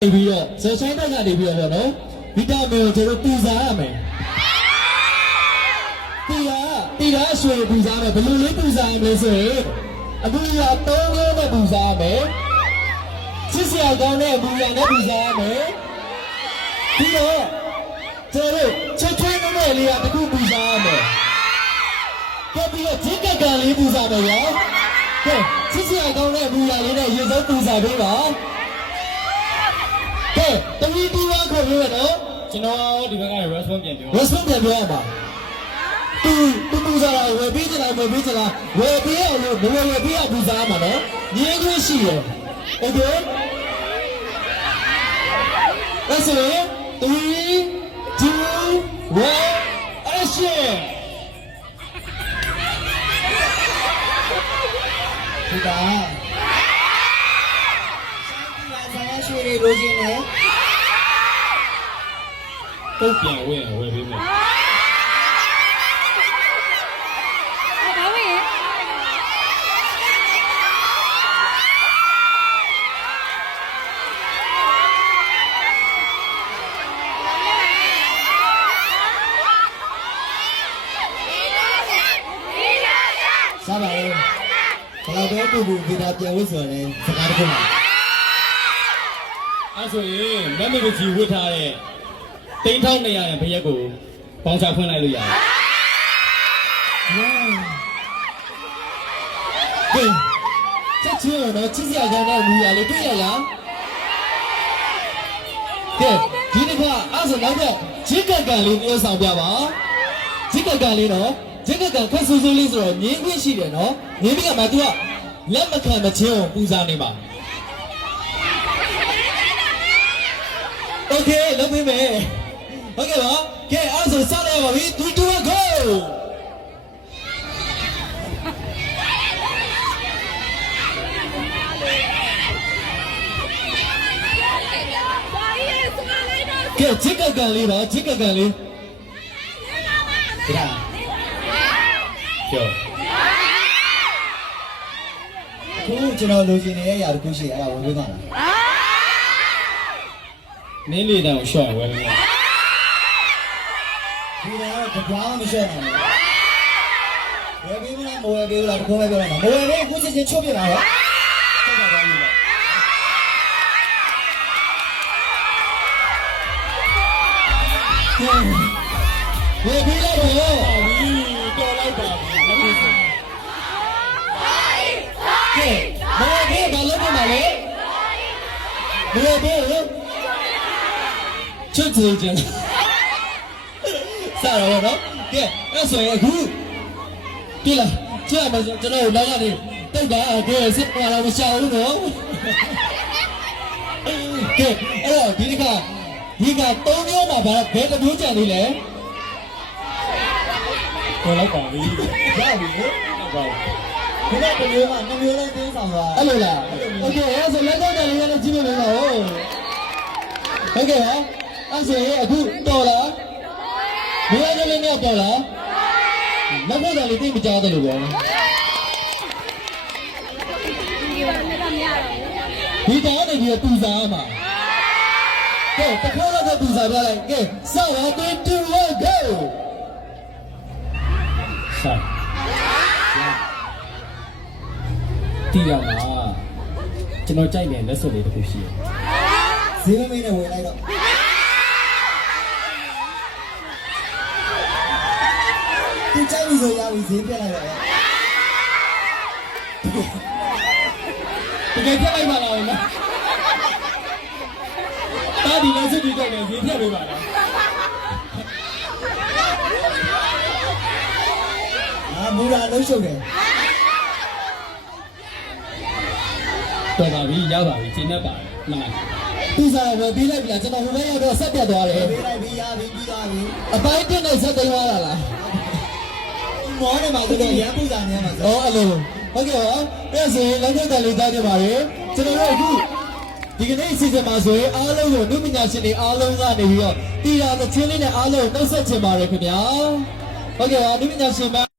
ပြီးတော့ဇော်ဆိုင်ဘက်ကနေပြီးတော့ဗောနော်ဗီတာမင်ကိုကျွန်တော်ပူစားရမယ်တီတာဆွေပူစားမယ်ဘယ်လိုလေးပူစားရမလဲဆိုရင်အပူရ3မျိုးနဲ့ပူစားရမယ်စစ်စရာကောင်းတဲ့အပူရနဲ့ပူစားရမယ်ပြီးတော့ကျွန်တော်ချက်ချွေးနေတဲ့လေးကတခုပူစားရမယ်ကဲပြီးတော့ဂျက်ကကန်လေးပူစားမယ်ရောကဲစစ်စရာကောင်းတဲ့အပူရလေးနဲ့ရေစုံပူစားပေးပါကဲတမီးတီးဝါခေါ်လို့ရတော့ကျွန်တော်ဒီဘက်က response ပြန်ပြော response ပြန်ပြောရပါတူစားတာဝယ်ပေးချင်လားဝယ်ပေးအောင်လို့ဝယ်ပေးအောင်ပူစားမှာနော်ငြင်းခွင့်ရှိရယ်โอเคအဲ့ဆိုရင်3 2 1 action ဒီကဆိုင်ရရွှေတွေလိုချင်တယ် ပုတ်ပြန်ဝင်ဝယ်ပေးမယ်စားပါဦးဘာလို့ပူဗီတာပြန်ဝစ်ဆိုတယ်စကားတခုမှာအဲ့ဆိုရင်မက်မေကြီးဝတ်ထားတဲ့3200ရဲ့ဘရက်ကိုပေါင်းချဖွင့်လိုက်လို့ရတယ်ကဲချက်ချင်းတော့ချစ်စရာကောင်းတဲ့မူရလေးတွေ့ရလားကဲဒီတစ်ခါအဲ့ဆိုနောက်တော့ဂျစ်ကကန်လေးပြောဆောင်ပြပါဂျစ်ကကန်လေးနော်ဂျစ်ကကန်ခက်ဆူဆူလေးဆိုတော့ငင်းခွင့်ရှိတယ်နော်ငင်းပြီးကမှ तू ကလက်မခံမချင်းကိုပူစားနေပါโอเคလုပ်ပေးမယ်ဟုတ်ကဲ့ပါကဲအဲ့ဆိုစရပါပြီ3 2 1 go ကဲဂျစ်ကကန်လေးပါဂျစ်ကကန်လေးဒါကျော်ခုကျွန်တော်လိုချင်တဲ့အရာတခုရှိအဲ့ဒါဝင်ပေးပါလားနင်းလေးတန်းကိုရှော့ဝယ်ပေးမယ်ဒီတော့ကြောင်းမရှော့နိုင်ဘူးဝယ်ပေးမလားမဝယ်ပေးဘူးလားတခုပဲပြောလိုက်ပါမဝယ်ပေးခုစစ်ချင်းချုပ်ပြတာရောဆက်တာပါယူလိုက်ဝယ်ပြီးလိုက်တော့တော်လိုက်ပါပြီလက်ပြီးဆိုကဲမဝယ်ပြီးဘာလုပ်နေမှာလဲမဝယ်ပြီးချွတ်ချင်ကြစားတော့နော်ကဲအဲ့ဆိုရင်အခုကြည့်လားကြည့်ရမယ်ကျွန်တော်နောက်ကနေတိတ်တာကဲစစ်ပါတော့မရှောင်ဘူးနော်ကဲအဲ့တော့ဒီက3မျိုးမှာဘယ်တစ်မျိုးကြံသေးလဲတော်လိုက်ပါပြီရပြီဟုတ်ပါဘူးဒီကတစ်မျိုးမှာ2မျိုးလုံးတင်းဆောင်သွားအဲ့လိုလားโอเคအဲ့ဆိုလက်တော့တယ်လေးလည်းကြည့်လို့လည်းဟုတ်ကဲ့ပါအဲ့ဆိုရင်အခုတော်လားဘယ်လိုလဲတော့တော်လားလက်တော့တယ်လေးသိမကြောက်တယ်လို့ပြောဒီတော့နေပြီးပူစားမှာကဲတခါတော့ပူစားပြလိုက်ကဲစောက်တော့2 2 1 go ဆိုင်တီးရမှာကျွန်တော်ကြိုက်တယ်လက်စွပ်လေးတစ်ခုရှိတယ်ဈေးမမေးနဲ့ဝယ်လိုက်တော့ဒီကြိုက်ပြီဆိုရပြီဈေးပြလိုက်တော့တကယ်ပြလိုက်ပါလားနော်တာဒီလက်စွပ်ဒီတော့လည်းဈေးပြပေးပါလားမူရာလုံးရှုပ်တယ်တော်ပါပြီရပါပြီကျင်းတတ်ပါတယ်မှန်ပါပူစားဝယ်ပေးလိုက်ပြီလားကျွန်တော်ဟိုဘက်ရောက်တော့ဆက်ပြတ်သွားတယ်ပေးလိုက်ပြီရပြီပြီးသွားပြီအပိုင်းတက်နဲ့ဆက်သိမ်းသွားတာလားမောနေမှာဆိုတော့ရန်ပူစားနေမှာဆိုအဲ့လိုဟုတ်ကဲ့ပါအဲ့ဆိုရင်လက်ထက်တယ်လေးကြားကြပါရယ်ကျွန်တော်တို့အခုဒီကနေ့စီစဉ်မှာဆိုရင်အားလုံးကိုနုပညာရှင်တွေအားလုံးကနေပြီးတော့တီတာသချင်းလေးနဲ့အားလုံးနှုတ်ဆက်ချင်ပါတယ်ခင်ဗျာဟုတ်ကဲ့ပါနုပညာရှင်